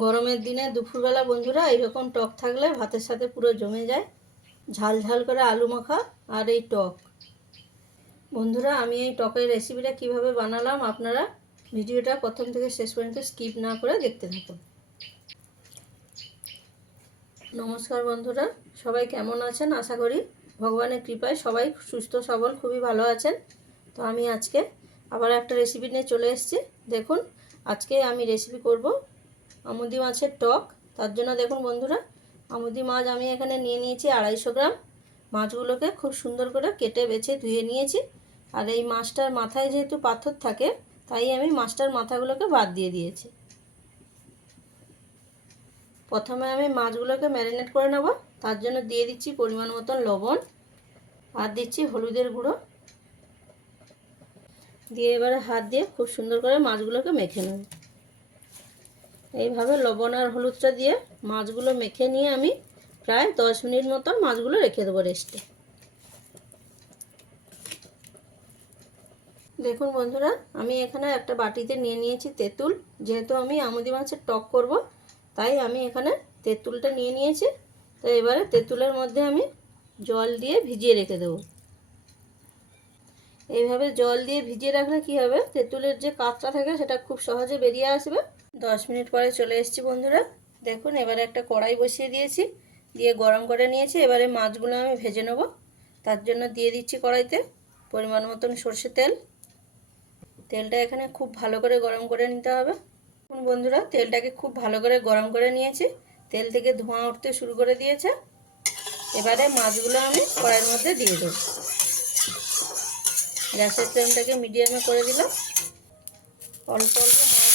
গরমের দিনে দুপুরবেলা বন্ধুরা এইরকম টক থাকলে ভাতের সাথে পুরো জমে যায়। ঝাল ঝাল করে আলু মাখা আর এই টক। বন্ধুরা, আমি এই টকের রেসিপিটা কীভাবে বানালাম আপনারা ভিডিওটা প্রথম থেকে শেষ পর্যন্ত স্কিপ না করে দেখতে থাকুন। নমস্কার বন্ধুরা, সবাই কেমন আছেন? আশা করি ভগবানের কৃপায় সবাই সুস্থ, সবল, খুবই ভালো আছেন। তো আমি আজকে আবার একটা রেসিপি নিয়ে চলে এসেছি। দেখুন, আজকে আমি রেসিপি করব আমুদি মাছের টক। তার জন্য দেখুন বন্ধুরা, আমুদি মাছ আমি এখানে নিয়ে নিয়েছি আড়াইশো গ্রাম। মাছগুলোকে খুব সুন্দর করে কেটে বেছে ধুয়ে নিয়েছি। আর এই মাছটার মাথায় যেহেতু পাথর থাকে, তাই আমি মাছটার মাথাগুলোকে বাদ দিয়ে দিয়েছি। প্রথমে আমি মাছগুলোকে ম্যারিনেট করে নেব। তার জন্য দিয়ে দিচ্ছি পরিমাণ মতন লবণ আর দিচ্ছি হলুদের গুঁড়ো। দিয়ে এবারে হাত দিয়ে খুব সুন্দর করে মাছগুলোকে মেখে নেব। এইভাবে লবণ আর হলুদটা দিয়ে মাছগুলো মেখে নিয়ে আমি প্রায় দশ মিনিট মতন মাছগুলো রেখে দেবো রেস্টে। দেখুন বন্ধুরা, আমি এখানে একটা বাটিতে নিয়ে নিয়েছি তেঁতুল। যেহেতু আমি আমুদি মাছের টক করব, তাই আমি এখানে তেঁতুলটা নিয়ে নিয়েছি। তো এবারে তেঁতুলের মধ্যে আমি জল দিয়ে ভিজিয়ে রেখে দেবো। এইভাবে জল দিয়ে ভিজিয়ে রাখলে কি হবে? তেঁতুলের যে কাঁচটা থাকে, সেটা খুব সহজে বেরিয়ে আসবে। দশ মিনিট পরে চলে এসেছি বন্ধুরা। দেখুন, এবারে একটা কড়াই বসিয়ে দিয়েছি, দিয়ে গরম করে নিয়েছি। এবারে মাছগুলো আমি ভেজে নেব। তার জন্য দিয়ে দিচ্ছি কড়াইতে পরিমাণ মতন সর্ষে তেল। তেলটা এখানে খুব ভালো করে গরম করে নিতে হবে। বন্ধুরা, তেলটাকে খুব ভালো করে গরম করে নিয়েছি। তেল থেকে ধোঁয়া উঠতে শুরু করে দিয়েছে। এবারে মাছগুলো আমি কড়াইয়ের মধ্যে দিয়ে দেবো। গ্যাসের ফ্লেমটাকে মিডিয়ামে করে দিলাম। অল্প অল্প মাছ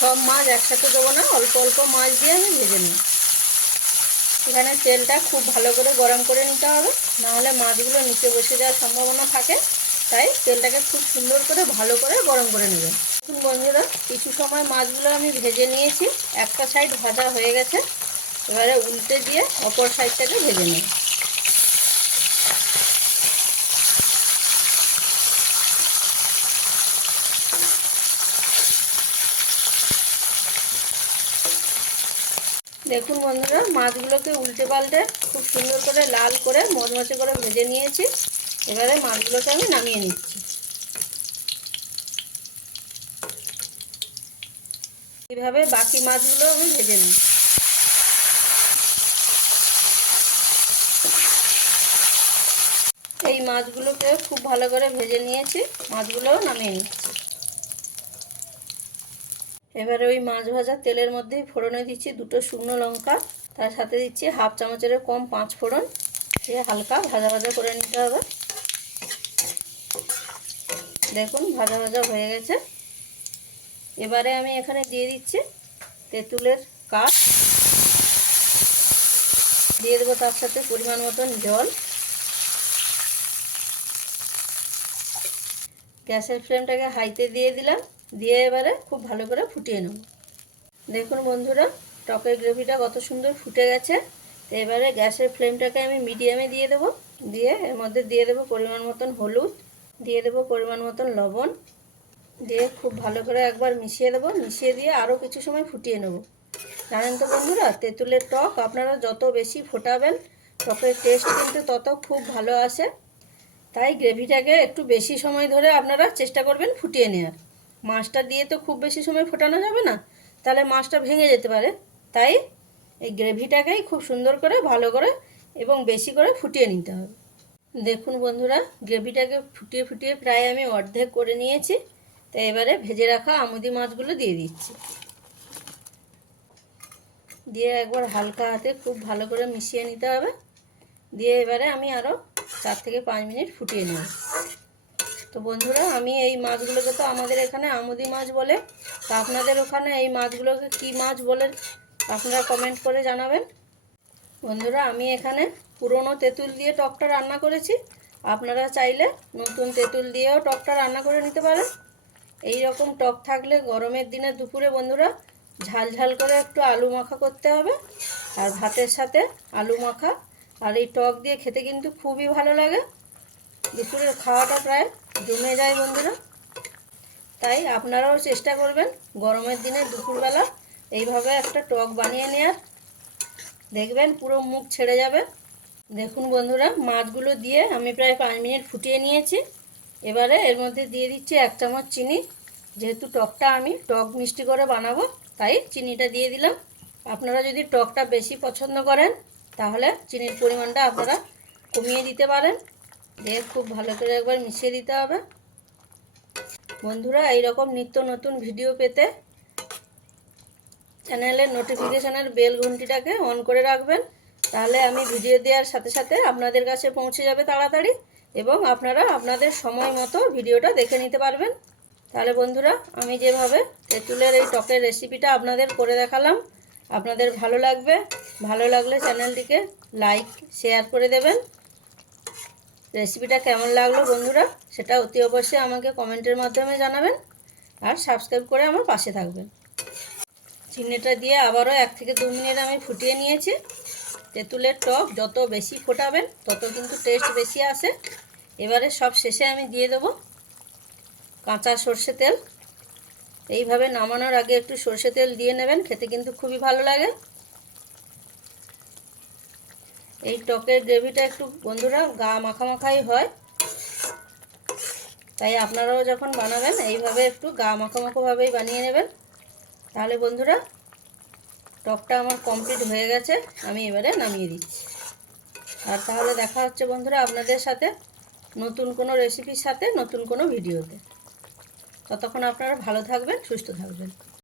সব মাছ একসাথে দেবো না, অল্প অল্প মাছ দিয়ে আমি ভেজে নিই এখানে তেলটা খুব ভালো করে গরম করে নিতে হবে, নাহলে মাছগুলো নিচে বসে যাওয়ার সম্ভাবনা থাকে, তাই তেলটাকে খুব সুন্দর করে ভালো করে গরম করে নেবেন। এখন বন্ধুরা, কিছু সময় মাছগুলো আমি ভেজে নিয়েছি, একটা সাইড ভাজা হয়ে গেছে, এবারে উল্টে দিয়ে অপর সাইডটাকে ভেজে নেব। দেখুন বন্ধুরা, মাছগুলোকে উল্টে পাল্টে খুব সুন্দর করে লাল করে মচমচে করে ভেজে নিয়েছি। এবারে মাছগুলোকে আমি নামিয়ে নিচ্ছি। এইভাবে বাকি মাছগুলো আমি ভেজে নিই। এই মাছগুলোকে খুব ভালো করে ভেজে নিয়েছি, মাছগুলোও নামিয়ে নিচ্ছি। এবারে ওই মাছ ভাজা তেলের মধ্যেই ফোড়নে দিচ্ছি দুটো শুকনো লঙ্কা, তার সাথে দিচ্ছি হাফ চামচের কম পাঁচ ফোড়ন। দিয়ে হালকা ভাজা ভাজা করে নিতে হবে। দেখুন, ভাজা ভাজা হয়ে গেছে। এবারে আমি এখানে দিয়ে দিচ্ছি তেঁতুলের কাঠ। দিয়ে দেবো তার সাথে পরিমাণ মতন জল। গ্যাসের ফ্লেমটাকে হাইতে দিয়ে দিলাম। দিয়ে এবারে খুব ভালো করে ফুটিয়ে নেব। দেখুন বন্ধুরা, টকের গ্রেভিটা কত সুন্দর ফুটে গেছে। তো এবারে গ্যাসের ফ্লেমটাকে আমি মিডিয়ামে দিয়ে দেব। দিয়ে এর মধ্যে দিয়ে দেবো পরিমাণ মতন হলুদ, দিয়ে দেবো পরিমাণ মতন লবণ। দিয়ে খুব ভালো করে একবার মিশিয়ে দেবো। মিশিয়ে দিয়ে আরও কিছু সময় ফুটিয়ে নেব। জানেন তো বন্ধুরা, তেঁতুলের টক আপনারা যত বেশি ফোটাবেন, টকের টেস্ট কিন্তু তত খুব ভালো আসে। তাই গ্রেভিটাকে একটু বেশি সময় ধরে আপনারা চেষ্টা করবেন ফুটিয়ে নেওয়ার মাছটা দিয়ে তো খুব বেশি সময় ফোটানো যাবে না। তাহলে মাছটা ভেঙে যেতে পারে। তাই এই গ্রেভিটাকেই খুব সুন্দর করে, ভালো করে এবং বেশি করে ফুটিয়ে নিতে হবে। দেখুন বন্ধুরা, গ্রেভিটাকে ফুটিয়ে ফুটিয়ে প্রায় আমি অর্ধেক করে নিয়েছি। তো এবারে ভেজে রাখা আমুদি মাছগুলো দিয়ে দিচ্ছি। দিয়ে একবার হালকা হাতে খুব ভালো করে মিশিয়ে নিতে হবে। দিয়ে এবারে আমি আরও চার থেকে পাঁচ মিনিট ফুটিয়ে নেব তো বন্ধুরা, আমি এই মাছগুলোকে তো আমাদের এখানে আমুদি মাছ বলে। তা আপনাদের ওখানে এই মাছগুলোকে কি মাছ বলে আপনারা কমেন্ট করে জানাবেন। বন্ধুরা, আমি এখানে পুরনো তেঁতুল দিয়ে টকটা রান্না করেছি। আপনারা চাইলে নতুন তেঁতুল দিয়েও টকটা রান্না করে নিতে পারেন। এই রকম টক থাকলে গরমের দিনে দুপুরে বন্ধুরা, ঝাল ঝাল করে একটু আলু মাখা করতে হবে। আর ভাতের সাথে আলু মাখা। আর এই টক দিয়ে খেতে কিন্তু খুবই ভালো লাগে। দুপুরের খাওয়াটা প্রায় জমে যায় বন্ধুরা। তাই আপনারাও চেষ্টা করবেন গরমের দিনে দুপুরবেলা এইভাবে একটা টক বানিয়ে নেওয়ার দেখবেন পুরো মুখ ছেড়ে যাবে। দেখুন বন্ধুরা, মাছগুলো দিয়ে আমি প্রায় পাঁচ মিনিট ফুটিয়ে নিয়েছি। এবারে এর মধ্যে দিয়ে দিচ্ছি এক চামচ চিনি। যেহেতু টকটা আমি টক মিষ্টি করে বানাবো, তাই চিনিটা দিয়ে দিলাম। আপনারা যদি টকটা বেশি পছন্দ করেন, তাহলে চিনির পরিমাণটা আপনারা কমিয়ে দিতে পারেন। দিয়ে খুব ভালো করে একবার মিশিয়ে দিতে হবে। বন্ধুরা, এইরকম নিত্য নতুন ভিডিও পেতে চ্যানেলের নোটিফিকেশানের বেল ঘন্টিটাকে অন করে রাখবেন। তাহলে আমি ভিডিও দেওয়ার সাথে সাথে আপনাদের কাছে পৌঁছে যাবে তাড়াতাড়ি এবং আপনারা আপনাদের সময় মতো ভিডিওটা দেখে নিতে পারবেন। তাহলে বন্ধুরা, আমি যেভাবে তেঁতুলের এই টকের রেসিপিটা আপনাদের করে দেখালাম, আপনাদের ভালো লাগবে। ভালো লাগলে চ্যানেলটিকে লাইক শেয়ার করে দেবেন। রেসিপিটা কেমন লাগল বন্ধুরা, সেটা অতি অবশ্যই আমাকে কমেন্টের মাধ্যমে জানাবেন আর সাবস্ক্রাইব করে আমার পাশে থাকবেন। চিনিটা দিয়ে আবারও এক থেকে দু মিনিট আমি ফুটিয়ে নিয়েছি। তেঁতুলের টক যত বেশি ফোটাবেন, তত কিন্তু টেস্ট বেশি আসে। এবারে সব শেষে আমি দিয়ে দেবো কাঁচা সর্ষে তেল। এইভাবে নামানোর আগে একটু সর্ষে তেল দিয়ে নেবেন, খেতে কিন্তু খুবই ভালো লাগে। এই টকের গ্রেভিটা একটু বন্ধুরা গা মাখা মাখাই হয়, তাই আপনারাও যখন বানাবেন এইভাবে একটু গা মাখা মাখোভাবেই বানিয়ে নেবেন। তাহলে বন্ধুরা, টকটা আমার কমপ্লিট হয়ে গেছে, আমি এবারে নামিয়ে দিচ্ছি। আর তাহলে দেখা হচ্ছে বন্ধুরা আপনাদের সাথে নতুন কোনো রেসিপির সাথে, নতুন কোনো ভিডিওতে ততক্ষণ আপনারা ভালো থাকবেন, সুস্থ থাকবেন।